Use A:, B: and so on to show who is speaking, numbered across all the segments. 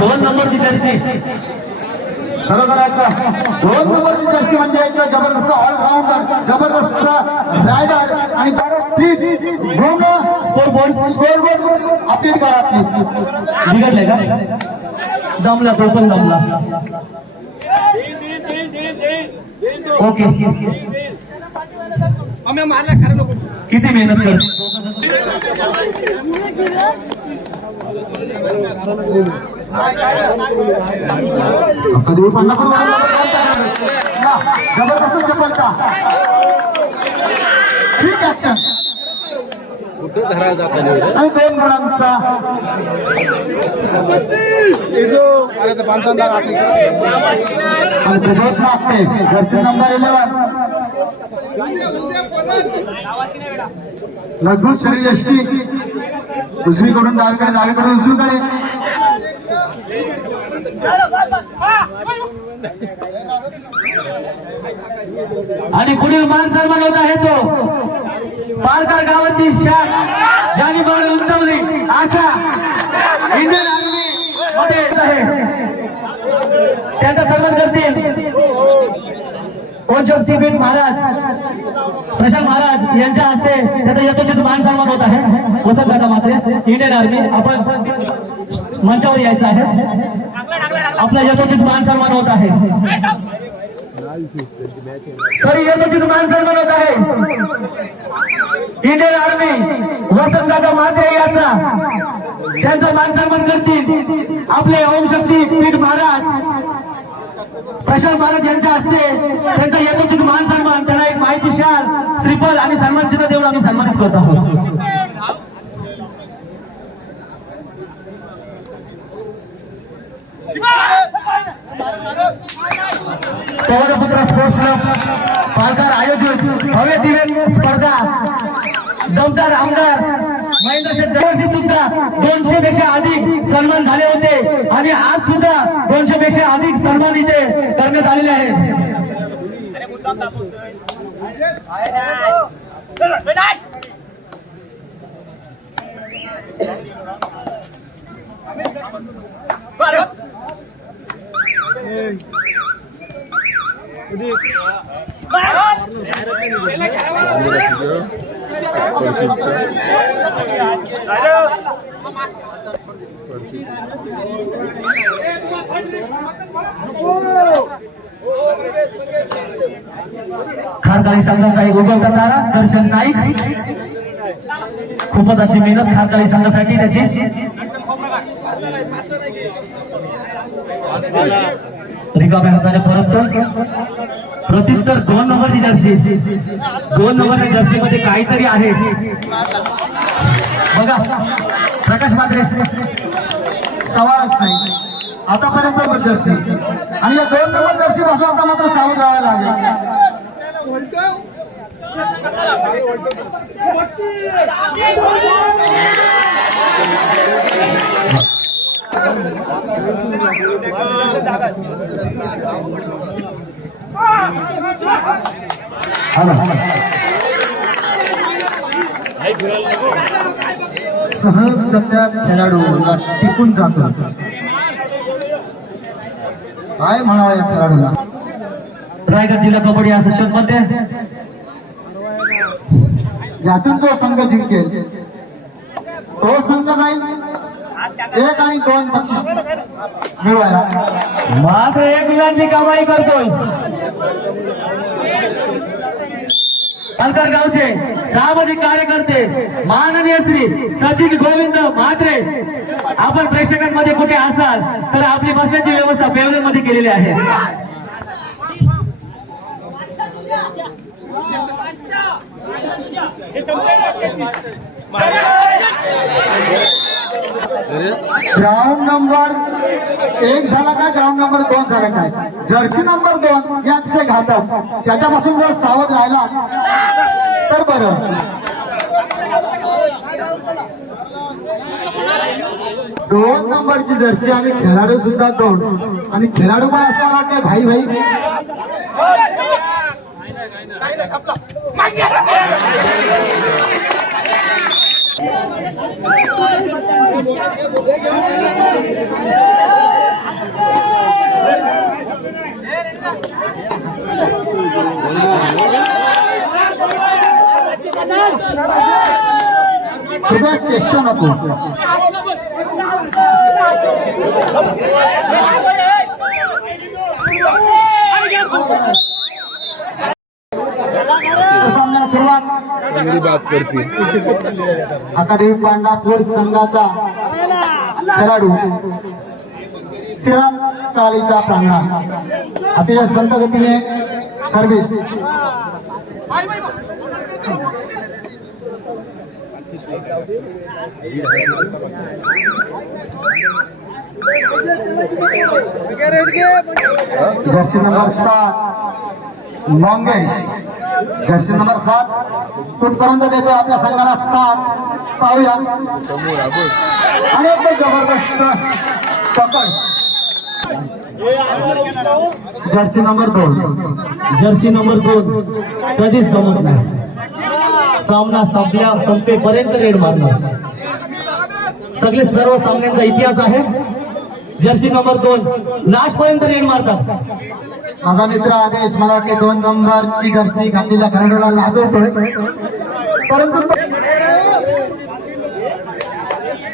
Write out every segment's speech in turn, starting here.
A: दोन नंबरची जर्सी
B: खरोखरच दोन नंबरची जर्सी म्हणजे एक जबरदस्त ऑलराऊंडर जबरदस्त रायडर आणि please scoreboard scoreboard update करा प्लीज
A: बिघडले का? दमला तो पण दमला. ओके. किती मेहनत कर.
B: वा, जबरदस्त चपलता. क्विक ऍक्शन आणि दोन गुणांचा आणि नागटे जर्सी नंबर इलेव्हन मजबूत शरीर यष्टी. उजवीकडून डावीकडे डावीकडून उजवीकडे.
A: आणि पुढील मान सन्मान होत आहे तो पालघर गावाची शान ज्याने मान उंचवली आशा इंडियन आर्मी मध्ये येत आहे. त्यांचा सन्मान करतील. पंचोक्तीपीठ महाराज प्रशांत महाराज यांच्या हस्ते त्याचा यथोचित मान सन्मान होत आहे. वसंतदादा मात्र इंडियन आर्मी आपण मंचावर यायचं आहे. आपला यथोचित मान सन्मान होत आहे. तरी यथोचित मान सन्मान होत आहे. इंडियन आर्मी वसंतदादा मात्रे याचा. त्यांचा मान सन्मान करतील. आपले ओम शक्ती पीठ महाराज प्रशांत महाराज यांच्या हस्ते त्यांचा यथोचित मान सन्मान त्यांना एक माहिती शाल श्रीफल आणि सन्मान चिन्ह देऊन आम्ही सन्मानित करत आहोत. पवनपुत्र स्पोर्ट्स क्लब पालघर आयोजित भव्य दिव्य स्पर्धा. दमदार आमदार दरवर्षी सुद्धा दोनशे पेक्षा अधिक सन्मान झाले होते. आणि आज सुद्धा दोनशे पेक्षा अधिक सन्मान इथे करण्यात आलेले आहेत. खानकाळी संघाचा एक उभं करणारा दर्शन नाईक. खूपच अशी मेहनत खानकाळी संघासाठी त्याची. रिकाम्या हाताने परत प्रत्युत्तर दोन नंबरची जर्सी दोन नंबरच्या जर्सी मध्ये काहीतरी आहे. बघा. प्रकाश मात्रे
B: सवालच नाही. आतापर्यंत जर्सी आणि या दोन नंबर जर्सी पासून आता मात्र सावध राहावं लागेल. ना. सहजगत्या खेळाडूला टिकून जातो. काय म्हणावं या खेळाडूला?
A: रायगड जिल्हा कबड्डी असोसिएशनमध्ये.
B: यातून जो संघ जिंकेल तो संघ जाईल. एक आणि दोन बक्षीस मिळवायला
A: मात्र एक मुलांची कमाई करतोय. अलकर गावचे सामाजिक कार्यकर्ते माननीय श्री सचिन गोविंद म्हात्रे. आपण प्रेक्षकांमध्ये कुठे असाल तर आपली बसण्याची व्यवस्था बेवलेमध्ये केलेली आहे.
B: ग्राउंड नंबर एक झाला काय? ग्राउंड नंबर दोन झाला काय? जर्सी नंबर दोन हे अतिशय घातक. त्याच्यापासून जर सावध राहिला तर बरं. दोन नंबरची जर्सी आणि खेळाडू सुद्धा दोन. आणि खेळाडू पण असं मला वाटतं भाई भाई সেটা চেষ্টা
C: না করতে अकादमी
B: पांडा पोलीस संघाचा खेळाडू. श्रीराम कालीच्या प्रांगणात अतिशय संत गतीने सर्विस जर्सी नंबर सात. मंगेश जर्सी नंबर सात. कुठपर्यंत देतो आपल्या संघाला सात? पाहूया. आणि एकदम जबरदस्त. पकड. जर्सी नंबर दोन.
A: जर्सी नंबर दोन. कधीच दमत नाही. सामना संपल्या संपेपर्यंत रेड मारणार. सगळे सर्व सामन्यांचा इतिहास आहे. जर्सी नंबर दोन. लास्ट पर्यंत रेड मारतात.
B: माझा मित्र आदेश मला वाटते दोन नंबरची जर्सी घातलेल्या खेळाडूला लाजवतोय परंतु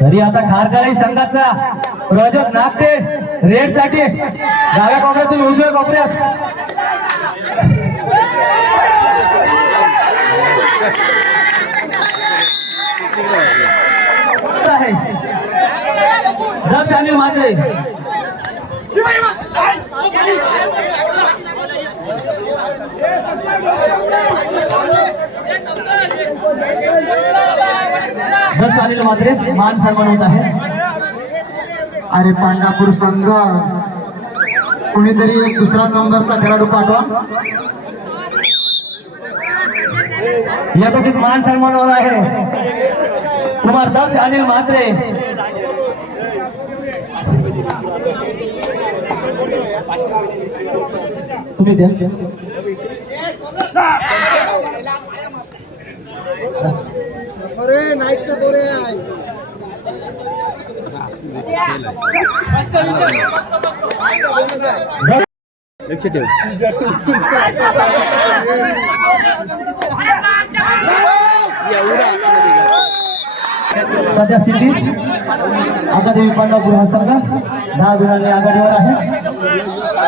A: तरी आता खारकाळी संघाचा प्रजोत नागते रेडसाठी डाव्या कोपऱ्यातून उजव्या कोपऱ्यात. आहे. दक्ष अनिल मात्रे दक्ष अनिल मात्रे मान सन्मान होत आहे.
B: अरे पांडापूर संघ. कुणीतरी एक दुसरा नंबरचा खेळाडू पाठवा.
A: यापैकी मान सन्मान होत आहे. कुमार दक्ष अनिल म्हात्रे. तुम्ही द्या.
C: लक्ष ठेव
A: सध्या स्थिती आघाडी पांडापूर हा संघ. दहा गुणांनी आघाडीवर आहे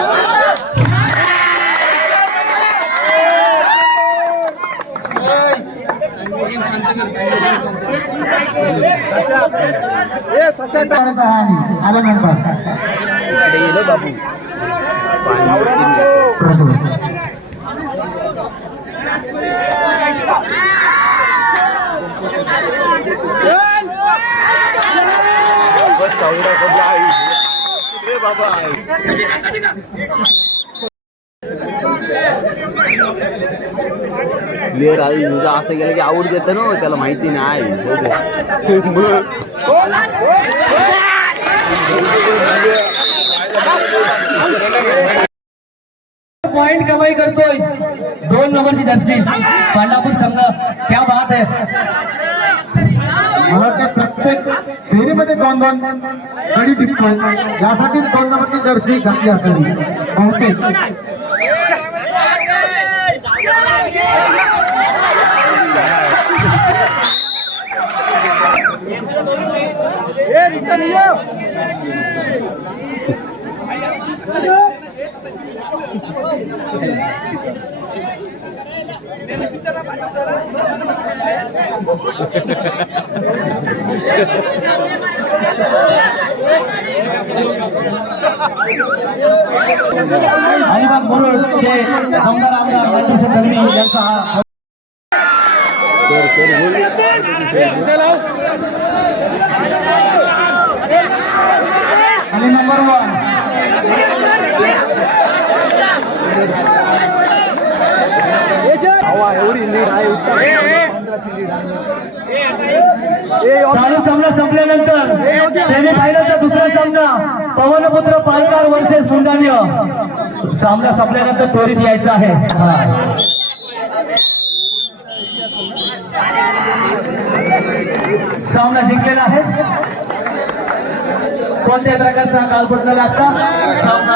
B: करायचा आहे आणि आल्यानंतर
C: बाबू बाबा. प्लेअर आधी असं गेलं की आवड देतं ना त्याला माहिती नाही
A: कमाई करतोय. दोन नंबरची जर्सी. पांडापूर संघ. क्या बात आहे.
B: मला वाटतं प्रत्येक फेरीमध्ये दोन दोन गडी टिकतोय. यासाठीच दोन नंबरची जर्सी घातली असावी बहुतेक.
A: अलिबाग मुरुडचे आमदार आमदार नंदकिशोर दगडी यांचा हा
C: सर सर बोल
B: आणि नंबर वन
A: चालू सामना संपल्यानंतर सेमीफायनलचा दुसरा सामना पवनपुत्र पालकार वर्सेस मुंडान्य सामना संपल्यानंतर त्वरित यायचा आहे. हा. सामना जिंकलेला आहे. कोणत्याही प्रकारचा कालपटलेला आता सामना